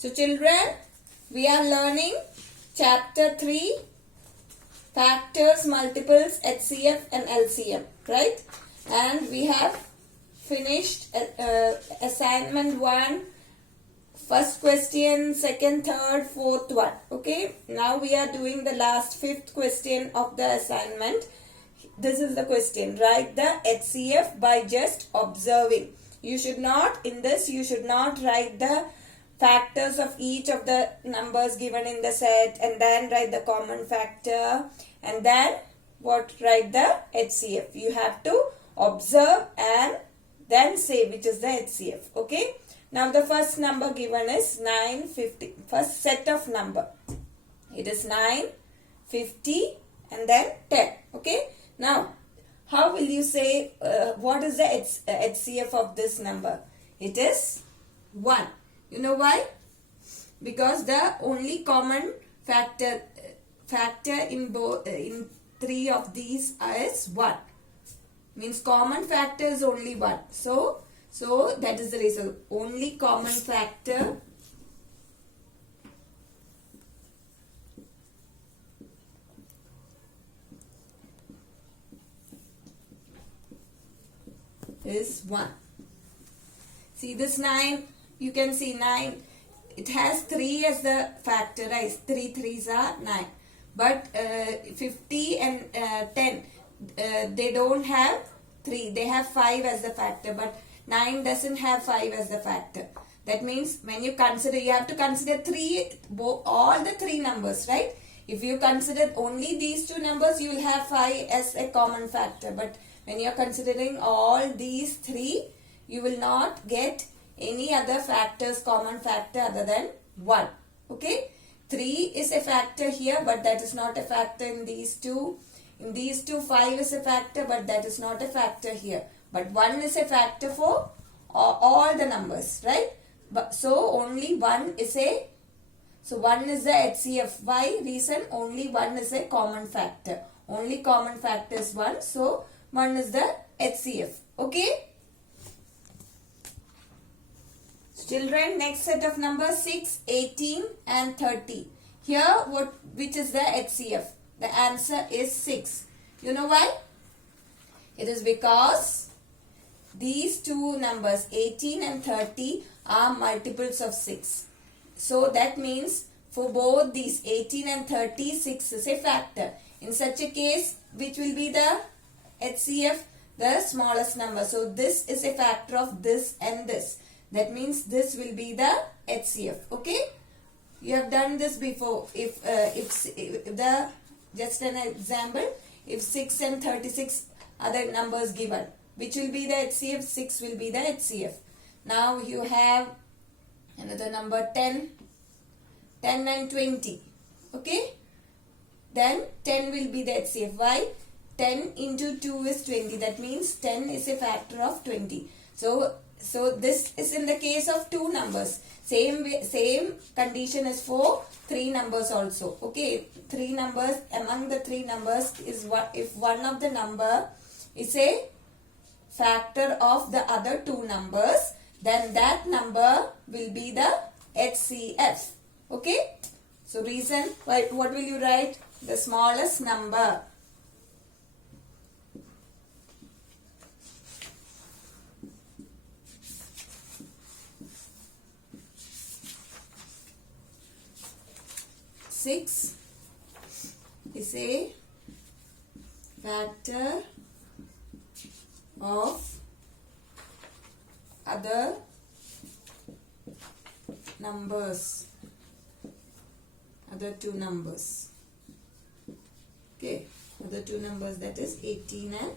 So children, we are learning chapter 3, factors, multiples, HCF and LCM, right? And we have finished assignment 1, first question, second, third, fourth one. Okay, now we are doing the last 5th question of the assignment. This is the question. Write the HCF by just observing. You should not, in this, you should not write the factors of each of the numbers given in the set and then write the common factor and then write the HCF. You have to observe and then say which is the HCF. Okay. Now the first number given is 9, 50. First set of number. It is 9, 50 and then 10. Okay. Now how will you say what is the HCF of this number? It is 1. You know why? Because the only common factor in 3 of these is 1. Means common factor is only 1. So that is the reason. Only common factor is 1. See this 9. You can see 9, it has 3 as the factor, right? 3 3s are 9. But 50 and 10, they don't have 3. They have 5 as the factor. But 9 doesn't have 5 as the factor. That means when you consider, you have to consider all the 3 numbers, right? If you consider only these 2 numbers, you will have 5 as a common factor. But when you are considering all these 3, you will not get any other factors, common factor other than 1. Okay. 3 is a factor here, but that is not a factor in these 2. In these 2, 5 is a factor, but that is not a factor here. But 1 is a factor for all the numbers, right? But so only 1 is the HCF. Why? Reason only 1 is a common factor. Only common factor is 1. So 1 is the HCF. Okay. Children, next set of numbers 6, 18 and 30. Here which is the HCF? The answer is 6. You know why? It is because these 2 numbers 18 and 30 are multiples of 6. So that means for both these 18 and 30, 6 is a factor. In such a case, which will be the HCF? The smallest number. So this is a factor of this and this. That means this will be the HCF. Okay. You have done this before. If just an example, if 6 and 36 are the numbers given, which will be the HCF? 6 will be the HCF. Now you have another number 10 and 20. Okay. Then 10 will be the HCF. Why? 10 into 2 is 20. That means 10 is a factor of 20. So this is in the case of 2 numbers. Same condition is for 3 numbers also. Okay, 3 numbers, among the 3 numbers is what if one of the number is a factor of the other 2 numbers, then that number will be the HCF. Okay. So reason, what will you write? The smallest number. Six is a factor of other numbers, other 2 numbers. Okay, other 2 numbers, that is 18 and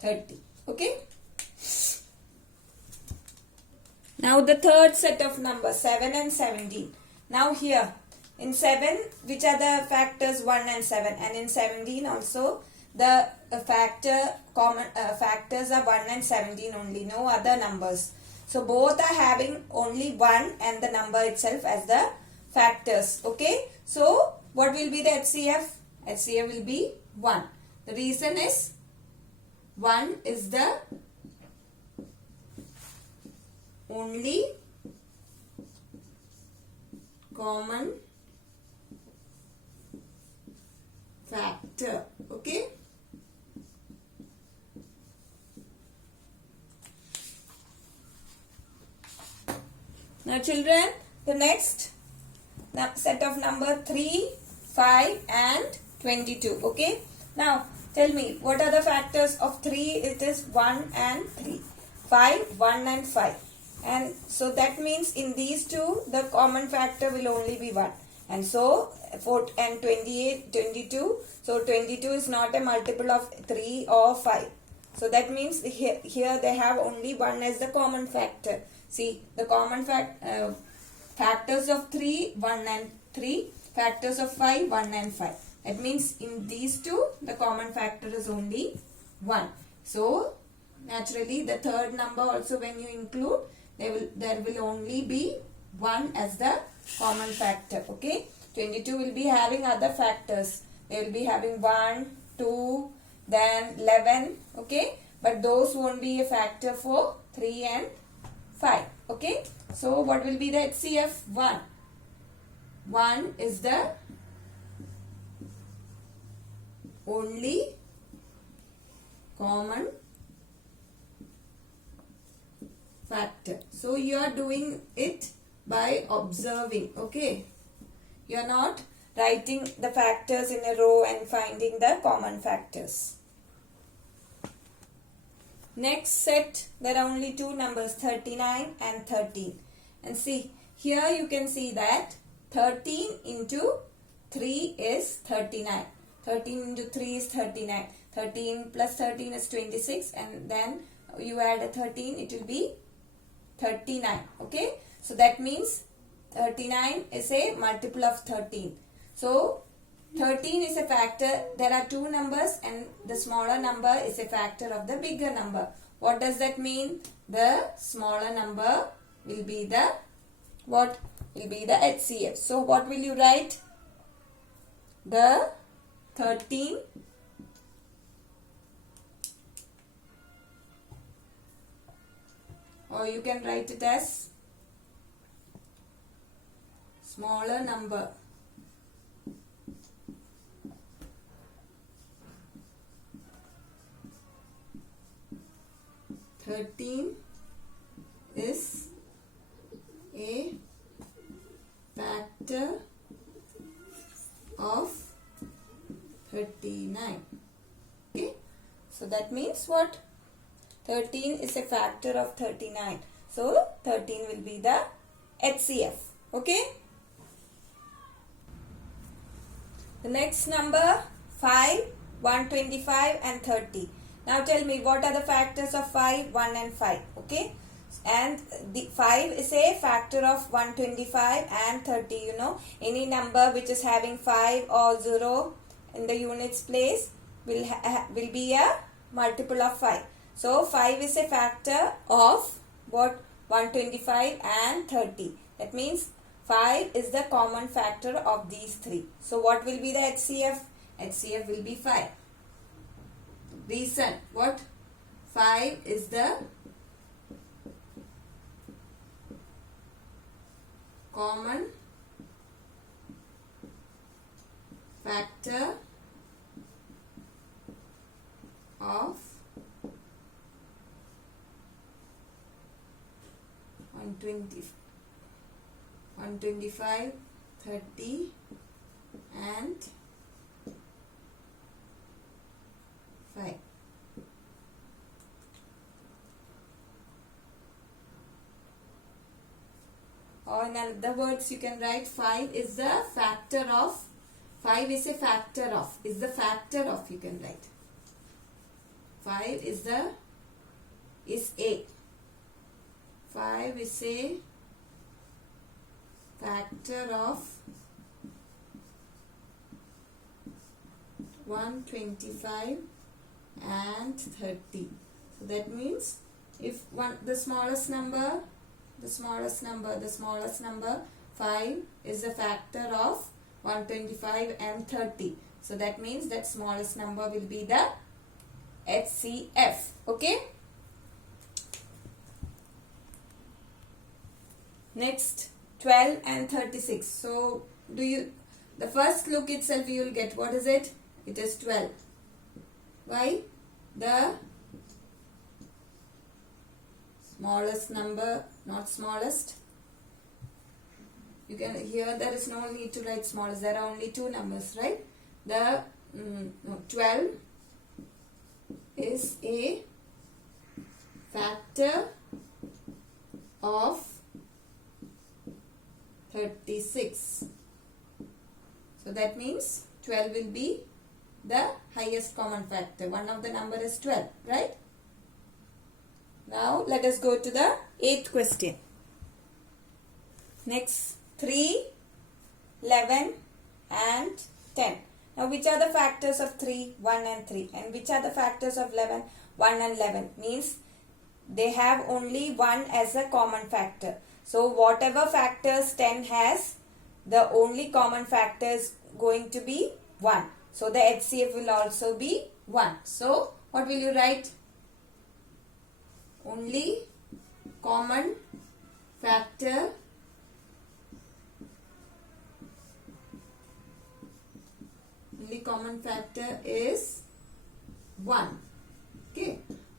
30. Okay. Now the third set of numbers 7 and 17. Now here in 7, which are the factors 1 and 7, and in 17 also the factors are 1 and 17 only, no other numbers. So both are having only 1 and the number itself as the factors. Okay. So what will be the HCF? HCF will be 1. The reason is 1 is the only common factor. Okay. Now children, the next set of number 3, 5 and 22. Okay. Now tell me, what are the factors of 3? It is 1 and 3. 5, 1 and 5. And so that means in these two, the common factor will only be 1. And so, 4 and 28, 22. So 22 is not a multiple of 3 or 5. So that means here they have only 1 as the common factor. See, the common factors of 3, 1 and 3. Factors of 5, 1 and 5. That means in these two, the common factor is only 1. So, naturally, the third number also when you include, there will only be 1 as the common factor. Okay. 22 will be having other factors. They will be having 1, 2, then 11. Okay. But those won't be a factor for 3 and 5. Okay. So, what will be the HCF? 1. 1 is the only common factor. So, you are doing it by observing. Okay. You are not writing the factors in a row and finding the common factors. Next set, there are only two numbers, 39 and 13. And see, here you can see that 13 into 3 is 39. 13 into 3 is 39. 13 plus 13 is 26. And then you add a 13, it will be 39. Okay. So that means 39 is a multiple of 13. So 13 is a factor. There are two numbers and the smaller number is a factor of the bigger number. What does that mean? The smaller number will be the what? Will be the HCF. So what will you write? The 13 or you can write it as smaller number. Thirteen is a factor of 39. Okay. So that means what? 13 is a factor of 39. So 13 will be the HCF. Okay. The next number 5, 125 and 30. Now tell me, what are the factors of 5, 1 and 5? Okay. And the 5 is a factor of 125 and 30. You know, any number which is having 5 or 0 in the units place will be a multiple of 5. So 5 is a factor of what? 125 and 30. That means 5 is the common factor of these three. So what will be the HCF? HCF will be 5. Reason, what? 5 is the common factor of 125, 30 and 5. Or in other words, you can write 5 is the factor of, 5 is a factor of, is the factor of, you can write. 5 is the, is a. 5 is a factor of 125 and 30. So that means if the smallest number 5 is a factor of 125 and 30. So that means that smallest number will be the HCF. Okay. Next 12 and 36. So the first look itself you will get what is it? It is 12. Why? The smallest number, not smallest. You can here there is no need to write smallest. There are only two numbers, right? The 12 is a factor of 36. So that means 12 will be the highest common factor. One of the number is 12, right? Now let us go to the 8th question. Next 3, 11 and 10. Now which are the factors of 3, 1 and 3? And which are the factors of 11, 1 and 11? Means they have only 1 as a common factor. So whatever factors 10 has, the only common factor is going to be 1. So the HCF will also be 1. So what will you write? Only common factor is 1. Okay.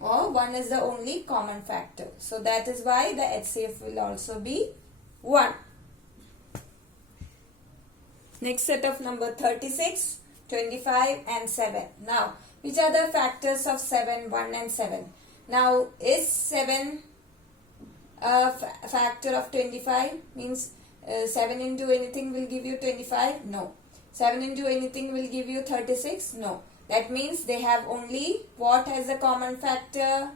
Or 1 is the only common factor. So that is why the HCF will also be 1. Next set of number 36, 25 and 7. Now, which are the factors of 7, 1 and 7? Now, is 7 a factor of 25? Means 7 into anything will give you 25? No. 7 into anything will give you 36? No. That means they have only what as a common factor?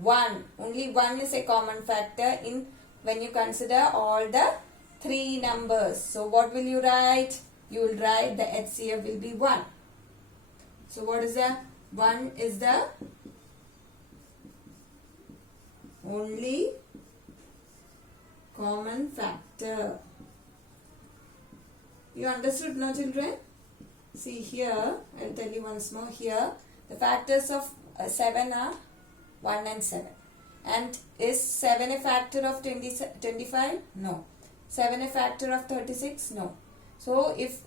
1. Only 1 is a common factor in when you consider all the 3 numbers. So what will you write? You will write the HCF will be 1. So what is the 1 is the only common factor. You understood, no children? See here, I will tell you once more. Here, the factors of 7 are 1 and 7. And is 7 a factor of 25? No. 7 a factor of 36? No. So, if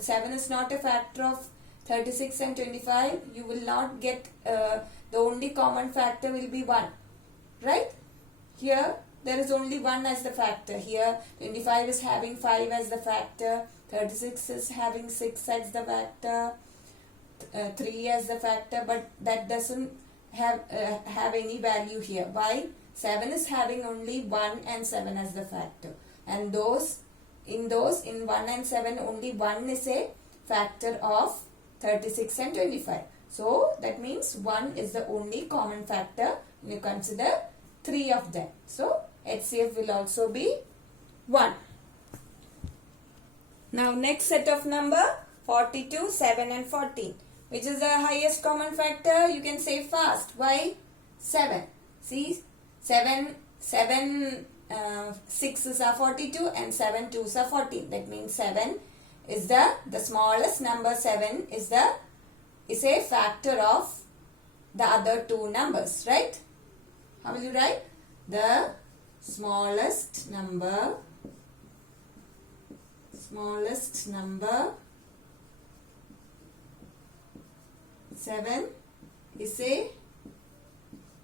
7 is not a factor of 36 and 25, you will not get, the only common factor will be 1. Right? Here, there is only 1 as the factor. Here, 25 is having 5 as the factor. 36 is having 6 as the factor. 3 as the factor. But that doesn't have any value here. Why? 7 is having only 1 and 7 as the factor. And in 1 and 7, only 1 is a factor of 36 and 25. So, that means 1 is the only common factor. You consider 3 of them. So, HCF will also be 1. Now, next set of number 42, 7 and 14. Which is the highest common factor? You can say fast. Why? 7. See, 7, 6s are 42 and 7 2s are 14. That means 7 is the smallest number. 7 is a factor of the other two numbers, right? How will you write? The smallest number 7 is a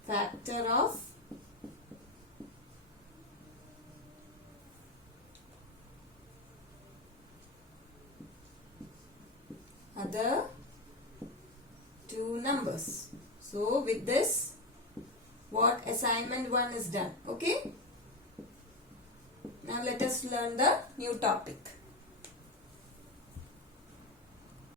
factor of other two numbers. So with this, what assignment 1 is done. Okay. Now let us learn the new topic.